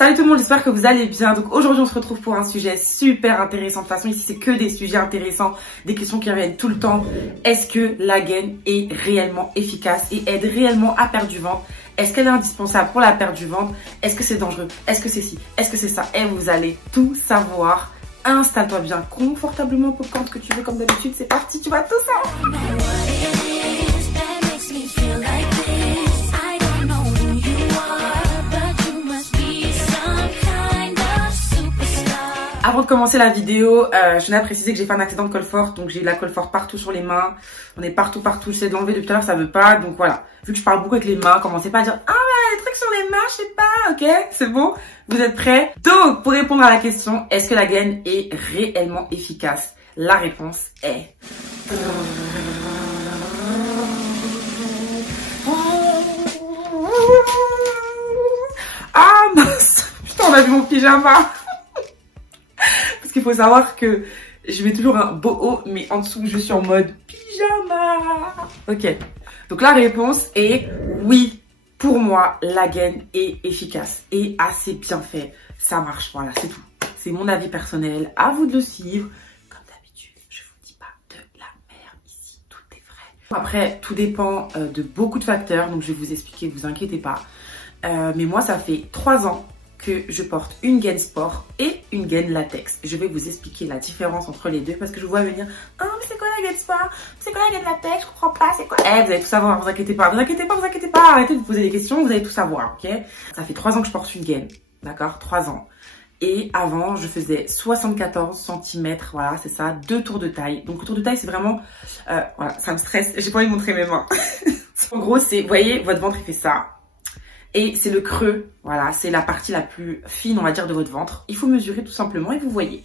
Salut tout le monde, j'espère que vous allez bien. Donc aujourd'hui on se retrouve pour un sujet super intéressant. De toute façon ici c'est que des sujets intéressants, des questions qui reviennent tout le temps. Est-ce que la gaine est réellement efficace et aide réellement à perdre du ventre? Est-ce qu'elle est indispensable pour la perte du ventre? Est-ce que c'est dangereux? Est-ce que c'est ci? Est-ce que c'est ça? Et vous allez tout savoir. Installe-toi bien confortablement pour quand que tu veux comme d'habitude. C'est parti, tu vas tout savoir. Avant de commencer la vidéo, je tenais à préciser que j'ai fait un accident de colle forte, donc j'ai de la colle forte partout sur les mains. On est partout, j'essaie de l'enlever depuis tout à l'heure, ça veut pas, donc voilà. Vu que je parle beaucoup avec les mains, commencez pas à dire « Ah ouais, les trucs sur les mains, je sais pas, ok, c'est bon, vous êtes prêts ?» Donc, pour répondre à la question, est-ce que la gaine est réellement efficace? La réponse est... Ah mince, putain, on a vu mon pyjama. Parce qu'il faut savoir que je mets toujours un beau haut, mais en dessous, je suis en mode pyjama. Ok. Donc la réponse est oui. Pour moi, la gaine est efficace et assez bien fait. Ça marche. Voilà, c'est tout. C'est mon avis personnel. À vous de le suivre. Comme d'habitude, je vous dis pas de la merde ici. Tout est vrai. Après, tout dépend de beaucoup de facteurs. Donc je vais vous expliquer, vous inquiétez pas. Mais moi, ça fait 3 ans que je porte une gaine sport et une gaine latex. Je vais vous expliquer la différence entre les deux parce que je vois venir « Ah, mais c'est quoi la gaine sport? C'est quoi la gaine latex? Je comprends pas, c'est quoi ?» Eh, vous allez tout savoir, vous inquiétez pas, vous inquiétez pas, vous inquiétez pas. Arrêtez de vous poser des questions, vous allez tout savoir, ok? Ça fait 3 ans que je porte une gaine, d'accord? 3 ans. Et avant, je faisais 74 cm, voilà, c'est ça, 2 tours de taille. Donc, le tour de taille, c'est vraiment... voilà, ça me stresse, j'ai pas envie de montrer mes mains. En gros, c'est, vous voyez, votre ventre, il fait ça. Et c'est le creux, voilà, c'est la partie la plus fine, on va dire, de votre ventre. Il faut mesurer tout simplement et vous voyez.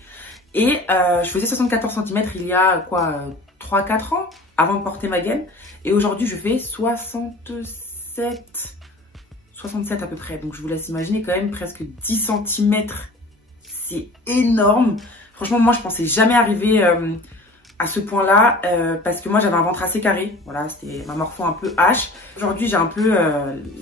Et je faisais 74 cm il y a, quoi, 3-4 ans, avant de porter ma gaine. Et aujourd'hui, je fais 67 à peu près. Donc, je vous laisse imaginer quand même presque 10 cm. C'est énorme. Franchement, moi, je pensais jamais arriver... à ce point-là, parce que moi j'avais un ventre assez carré, voilà, c'était ma morpho un peu H. Aujourd'hui j'ai un peu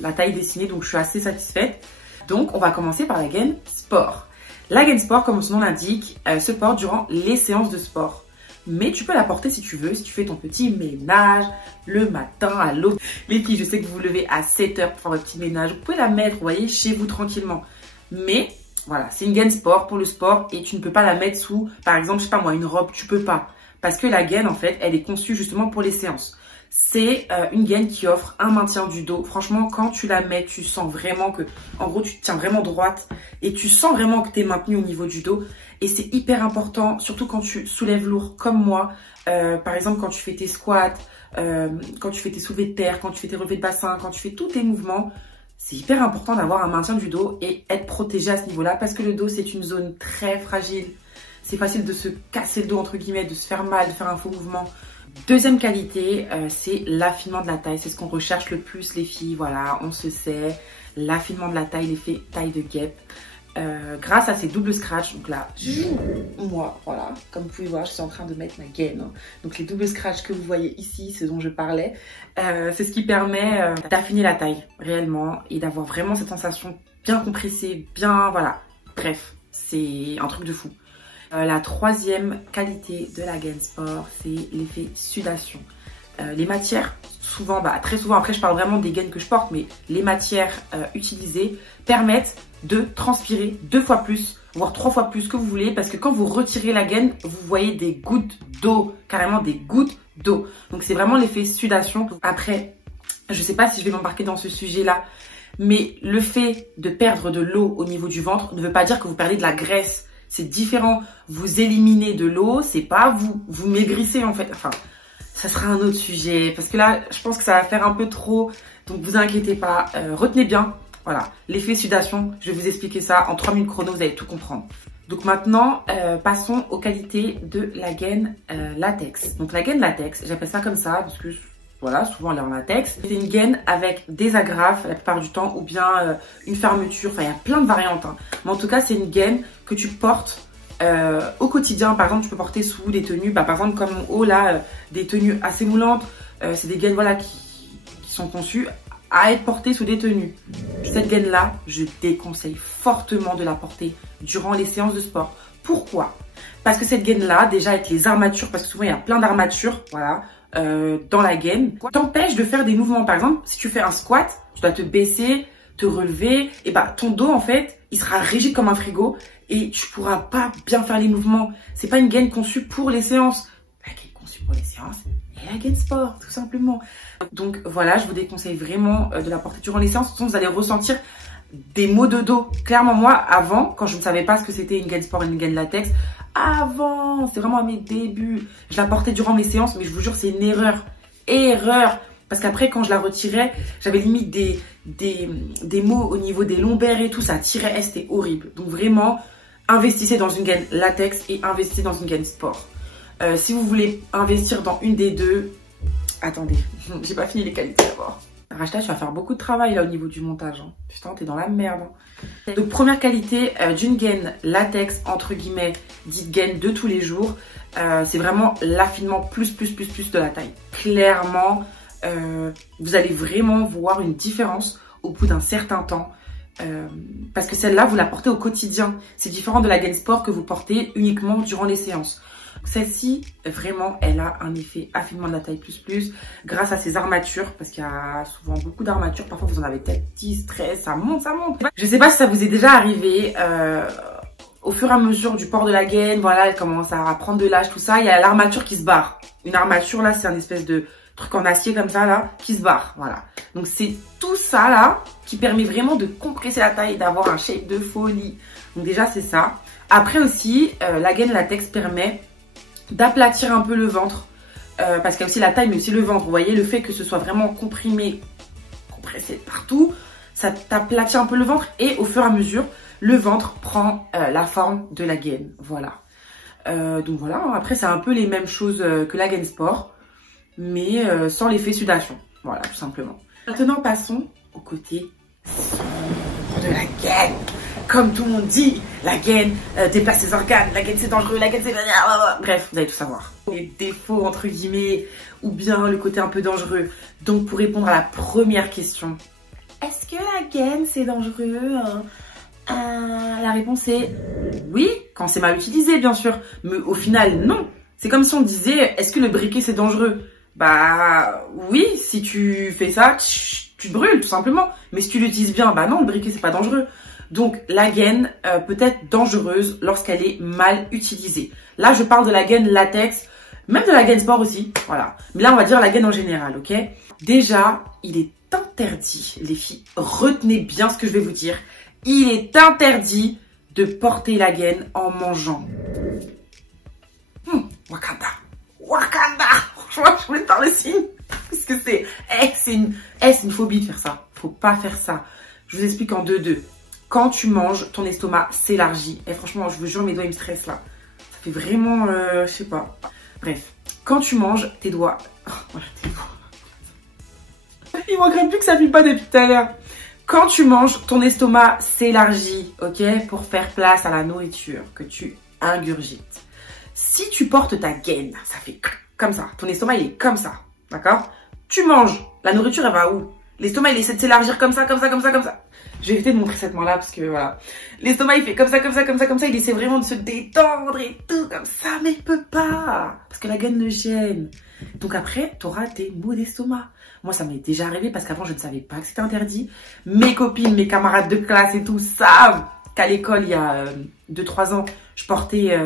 la taille dessinée, donc je suis assez satisfaite. Donc on va commencer par la gaine sport. La gaine sport, comme son nom l'indique, se porte durant les séances de sport. Mais tu peux la porter si tu veux, si tu fais ton petit ménage le matin à l'aube. Les filles, je sais que vous vous levez à 7 h pour faire votre petit ménage, vous pouvez la mettre, vous voyez, chez vous tranquillement. Mais voilà, c'est une gaine sport pour le sport et tu ne peux pas la mettre sous, par exemple, je sais pas moi, une robe, tu peux pas. Parce que la gaine, en fait, elle est conçue justement pour les séances. C'est une gaine qui offre un maintien du dos. Franchement, quand tu la mets, tu sens vraiment que, en gros, tu te tiens vraiment droite et tu sens vraiment que tu es maintenu au niveau du dos. Et c'est hyper important, surtout quand tu soulèves lourd comme moi. Par exemple, quand tu fais tes squats, quand tu fais tes soulevés de terre, quand tu fais tes relevés de bassin, quand tu fais tous tes mouvements. C'est hyper important d'avoir un maintien du dos et être protégé à ce niveau-là parce que le dos, c'est une zone très fragile. C'est facile de se casser le dos, entre guillemets, de se faire mal, de faire un faux mouvement. Deuxième qualité, c'est l'affinement de la taille. C'est ce qu'on recherche le plus, les filles. Voilà, on se sait. L'affinement de la taille, l'effet taille de guêpe. Grâce à ces doubles scratchs, donc là, moi, voilà, comme vous pouvez voir, je suis en train de mettre ma gaine. Hein. Donc les doubles scratchs que vous voyez ici, c'est dont je parlais, c'est ce qui permet d'affiner la taille, réellement, et d'avoir vraiment cette sensation bien compressée, bien, voilà. Bref, c'est un truc de fou. La troisième qualité de la gaine sport, c'est l'effet sudation. Les matières, souvent, très souvent, après je parle vraiment des gaines que je porte, mais les matières utilisées permettent de transpirer 2 fois plus, voire 3 fois plus que vous voulez, parce que quand vous retirez la gaine, vous voyez des gouttes d'eau, carrément des gouttes d'eau. Donc c'est vraiment l'effet sudation. Après, je sais pas si je vais m'embarquer dans ce sujet-là, mais le fait de perdre de l'eau au niveau du ventre ne veut pas dire que vous perdez de la graisse. C'est différent, vous éliminez de l'eau, c'est pas vous maigrissez en fait. Enfin, ça sera un autre sujet parce que là, je pense que ça va faire un peu trop. Donc, vous inquiétez pas, retenez bien. Voilà, l'effet sudation, je vais vous expliquer ça en 3 minutes chrono, vous allez tout comprendre. Donc maintenant, passons aux qualités de la gaine latex. Donc la gaine latex, j'appelle ça comme ça parce que voilà, souvent elle est en latex. C'est une gaine avec des agrafes la plupart du temps ou bien une fermeture. Enfin, il y a plein de variantes. Hein. Mais en tout cas, c'est une gaine que tu portes au quotidien. Par exemple, tu peux porter sous des tenues, par exemple comme mon haut là, des tenues assez moulantes. C'est des gaines voilà, qui sont conçues à être portées sous des tenues. Cette gaine là, je déconseille fortement de la porter durant les séances de sport. Pourquoi? Parce que cette gaine-là, déjà avec les armatures, parce que souvent il y a plein d'armatures, voilà, dans la gaine, t'empêche de faire des mouvements. Par exemple, si tu fais un squat, tu dois te baisser, te relever, et bah ton dos en fait, il sera rigide comme un frigo et tu pourras pas bien faire les mouvements. C'est pas une gaine conçue pour les séances. La gaine conçue pour les séances et la gaine sport, tout simplement. Donc voilà, je vous déconseille vraiment de la porter durant les séances, sinon vous allez ressentir des maux de dos. Clairement, moi, avant, quand je ne savais pas ce que c'était une gaine sport et une gaine latex, avant, c'est vraiment à mes débuts, je la portais durant mes séances, mais je vous jure, c'est une erreur. Erreur! Parce qu'après, quand je la retirais, j'avais limite des maux au niveau des lombaires et tout, ça tirait, c'était horrible. Donc vraiment, investissez dans une gaine latex et investissez dans une gaine sport. Si vous voulez investir dans une des deux, attendez, j'ai pas fini les qualités d'abord. Rachta, tu vas faire beaucoup de travail là au niveau du montage. Hein. Putain, t'es dans la merde. Hein. Donc, première qualité d'une gaine latex, entre guillemets, dite gaine de tous les jours, c'est vraiment l'affinement plus de la taille. Clairement, vous allez vraiment voir une différence au bout d'un certain temps. Parce que celle-là, vous la portez au quotidien. C'est différent de la gaine sport que vous portez uniquement durant les séances. Celle-ci, vraiment, elle a un effet affinement de la taille grâce à ses armatures, parce qu'il y a souvent beaucoup d'armatures. Parfois, vous en avez peut-être 10, 13, ça monte. Je sais pas si ça vous est déjà arrivé, au fur et à mesure du port de la gaine, voilà, elle commence à prendre de l'âge, tout ça, il y a l'armature qui se barre. Une armature, là, c'est un espèce de truc en acier comme ça, là, qui se barre, voilà. Donc, c'est tout ça, là, qui permet vraiment de compresser la taille et d'avoir un shape de folie. Donc, déjà, c'est ça. Après aussi, la gaine latex permet d'aplatir un peu le ventre, parce qu'il y a aussi la taille mais aussi le ventre. Vous voyez, le fait que ce soit vraiment comprimé, compressé partout, ça t'aplatit un peu le ventre et au fur et à mesure, le ventre prend la forme de la gaine. Voilà. Donc voilà, après c'est un peu les mêmes choses que la gaine sport, mais sans l'effet sudation. Voilà, tout simplement. Maintenant, passons au côté sombre de la gaine. Comme tout le monde dit, la gaine déplace ses organes, la gaine c'est dangereux, la gaine c'est... Bref, vous allez tout savoir. Les défauts, entre guillemets, ou bien le côté un peu dangereux. Donc, pour répondre à la première question, est-ce que la gaine c'est dangereux? La réponse est oui, quand c'est mal utilisé, bien sûr. Mais au final, non. C'est comme si on disait, est-ce que le briquet c'est dangereux? Bah oui, si tu fais ça, tu te brûles, tout simplement. Mais si tu l'utilises bien, bah non, le briquet c'est pas dangereux. Donc, la gaine peut être dangereuse lorsqu'elle est mal utilisée. Là, je parle de la gaine latex, même de la gaine sport aussi, voilà. Mais là, on va dire la gaine en général, ok? Déjà, il est interdit, les filles, retenez bien ce que je vais vous dire. Il est interdit de porter la gaine en mangeant. Wakanda. Wakanda. Franchement, je voulais te faire le signe. Parce que c'est une phobie de faire ça. Faut pas faire ça. Je vous explique en deux. Quand tu manges, ton estomac s'élargit. Et franchement, je vous jure, mes doigts, ils me stressent là. Ça fait vraiment, je sais pas. Bref, quand tu manges, tes doigts... Oh, voilà, tes doigts. Il manquerait plus que ça pue pas depuis tout à l'heure. Quand tu manges, ton estomac s'élargit, ok? Pour faire place à la nourriture que tu ingurgites. Si tu portes ta gaine, ça fait comme ça. Ton estomac, il est comme ça, d'accord? Tu manges, la nourriture, elle va où? L'estomac, il essaie de s'élargir comme ça. Je vais éviter de montrer cette main-là parce que voilà. L'estomac, il fait comme ça. Il essaie vraiment de se détendre et tout comme ça, mais il peut pas. Parce que la gaine le gêne. Donc après, tu auras des maux d'estomac. Moi, ça m'est déjà arrivé parce qu'avant, je ne savais pas que c'était interdit. Mes copines, mes camarades de classe et tout savent qu'à l'école, il y a 2-3 ans, je portais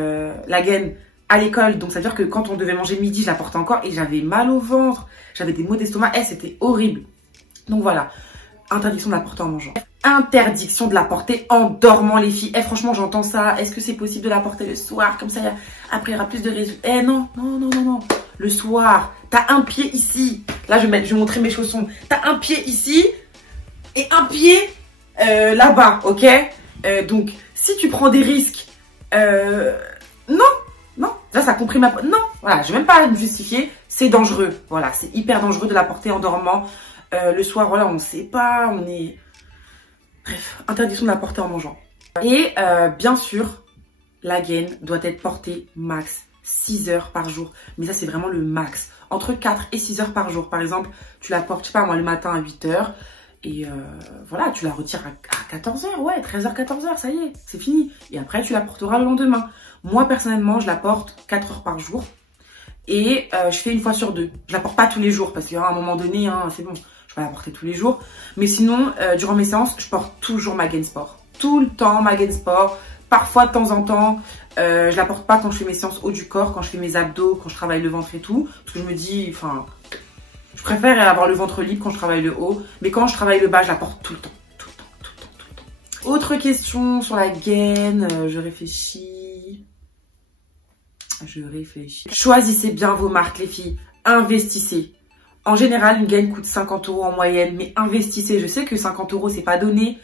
la gaine à l'école. Donc, ça veut dire que quand on devait manger midi, je la portais encore et j'avais mal au ventre. J'avais des maux d'estomac. C'était horrible. Donc voilà, interdiction de la porter en mangeant. Interdiction de la porter en dormant, les filles. Franchement, j'entends ça. Est-ce que c'est possible de la porter le soir? Comme ça, après, il y aura plus de résultats. Non. Le soir, t'as un pied ici. Là, je vais montrer mes chaussons. T'as un pied ici et un pied là-bas, ok? Donc, si tu prends des risques, non. Là, ça comprime ma... Non, voilà, je vais même pas me justifier. C'est dangereux. Voilà, c'est hyper dangereux de la porter en dormant. Le soir, voilà, on ne sait pas, on est... Bref, interdiction de la porter en mangeant. Et bien sûr, la gaine doit être portée max 6 heures par jour. Mais ça, c'est vraiment le max. Entre 4 et 6 heures par jour. Par exemple, tu la portes, je sais pas moi, le matin à 8 heures. Et voilà, tu la retires à 14h, ouais, 13h, 14h, ça y est, c'est fini. Et après, tu la porteras le lendemain. Moi, personnellement, je la porte 4 heures par jour. Et je fais une fois sur 2. Je la porte pas tous les jours parce qu'à un moment donné, hein, c'est bon, je vais la porter tous les jours. Mais sinon, durant mes séances, je porte toujours ma Gain Sport. Tout le temps, ma Gain Sport. Parfois, de temps en temps, je la porte pas quand je fais mes séances haut du corps, quand je fais mes abdos, quand je travaille le ventre et tout. Parce que je me dis, enfin... Je préfère avoir le ventre libre quand je travaille le haut, mais quand je travaille le bas, je la porte tout le temps, tout le temps, tout le temps, tout le temps. Autre question sur la gaine, je réfléchis. Choisissez bien vos marques, les filles. Investissez. En général, une gaine coûte 50 € en moyenne, mais investissez. Je sais que 50 €, c'est pas donné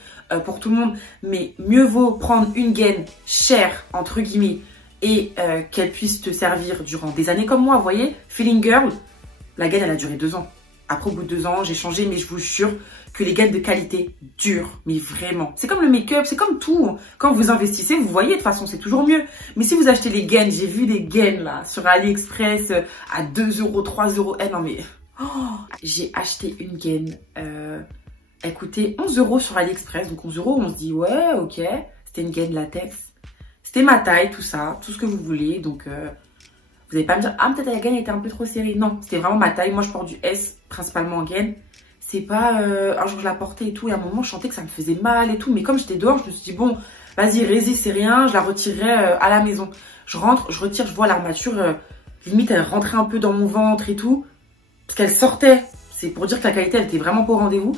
pour tout le monde, mais mieux vaut prendre une gaine chère, entre guillemets, et qu'elle puisse te servir durant des années comme moi, vous voyez. Feeling Girl, la gaine, elle a duré 2 ans. Après, au bout de 2 ans, j'ai changé, mais je vous jure que les gaines de qualité durent. Mais vraiment. C'est comme le make-up, c'est comme tout. Quand vous investissez, vous voyez, de toute façon, c'est toujours mieux. Mais si vous achetez les gaines, j'ai vu des gaines, là, sur AliExpress, à 2 €, 3 €. Eh non, mais... Oh, j'ai acheté une gaine. Elle coûtait 11 € sur AliExpress. Donc 11 €, on se dit, ouais, ok. C'était une gaine latex. C'était ma taille, tout ça. Tout ce que vous voulez. Donc... vous n'allez pas me dire, ah, peut-être la gaine était un peu trop serrée. Non, c'était vraiment ma taille. Moi, je porte du S, principalement en gaine. C'est pas un jour je la portais et tout. Et à un moment, je sentais que ça me faisait mal et tout. Mais comme j'étais dehors, je me suis dit, bon, vas-y, résiste, c'est rien. Je la retirerai à la maison. Je rentre, je retire, je vois l'armature. Limite, elle rentrait un peu dans mon ventre et tout. Parce qu'elle sortait. C'est pour dire que la qualité, elle était vraiment pas au rendez-vous.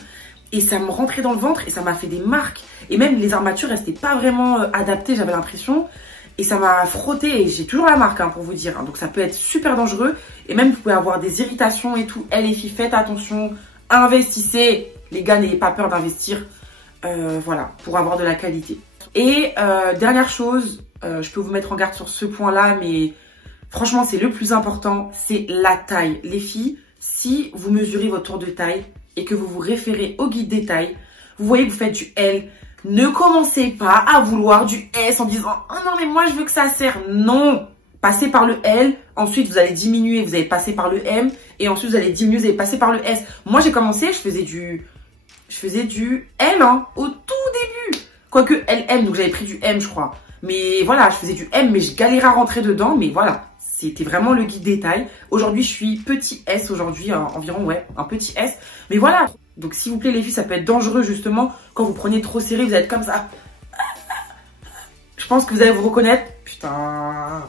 Et ça me rentrait dans le ventre et ça m'a fait des marques. Et même les armatures, elles n'étaient pas vraiment adaptées, j'avais l'impression. Et ça m'a frotté et j'ai toujours la marque, hein, pour vous dire. Hein. Donc ça peut être super dangereux. Et même vous pouvez avoir des irritations et tout. Les filles, faites attention. Investissez. Les gars, n'ayez pas peur d'investir. Voilà, pour avoir de la qualité. Et dernière chose, je peux vous mettre en garde sur ce point-là, mais franchement, c'est le plus important. C'est la taille. Les filles, si vous mesurez votre tour de taille et que vous vous référez au guide des tailles, vous voyez que vous faites du L. Ne commencez pas à vouloir du S en disant « Oh non, mais moi, je veux que ça serre. » Non. Passez par le L. Ensuite, vous allez diminuer. Vous allez passer par le M. Et ensuite, vous allez diminuer. Vous allez passer par le S. Moi, j'ai commencé, je faisais du L, hein, au tout début. Quoique LM, donc j'avais pris du M, je crois. Mais voilà, je faisais du M, mais je galérais à rentrer dedans. Mais voilà, c'était vraiment le guide des tailles. Aujourd'hui, je suis petit S. Aujourd'hui, environ, ouais, un petit S. Mais voilà. Donc, s'il vous plaît, les filles, ça peut être dangereux, justement. Quand vous prenez trop serré, vous allez être comme ça. Je pense que vous allez vous reconnaître. Putain.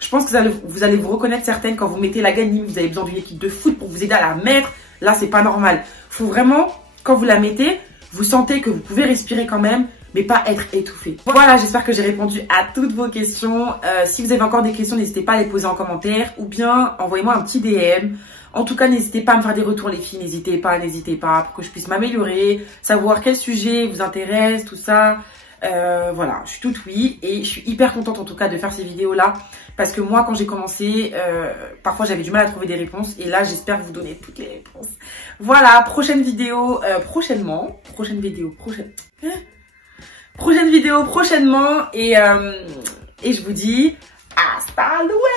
Je pense que vous allez vous reconnaître certaines quand vous mettez la gaine. Vous avez besoin d'une équipe de foot pour vous aider à la mettre. Là, c'est pas normal. Faut vraiment, quand vous la mettez, vous sentez que vous pouvez respirer quand même, mais pas être étouffé. Voilà, j'espère que j'ai répondu à toutes vos questions. Si vous avez encore des questions, n'hésitez pas à les poser en commentaire. Ou bien, envoyez-moi un petit DM. En tout cas, n'hésitez pas à me faire des retours, les filles. N'hésitez pas, pour que je puisse m'améliorer, savoir quel sujet vous intéresse, tout ça. Voilà, je suis toute oui et je suis hyper contente en tout cas de faire ces vidéos-là. Parce que moi, quand j'ai commencé, parfois j'avais du mal à trouver des réponses. Et là, j'espère vous donner toutes les réponses. Voilà, prochaine vidéo prochainement. Prochaine vidéo prochainement. Et je vous dis, hasta luego!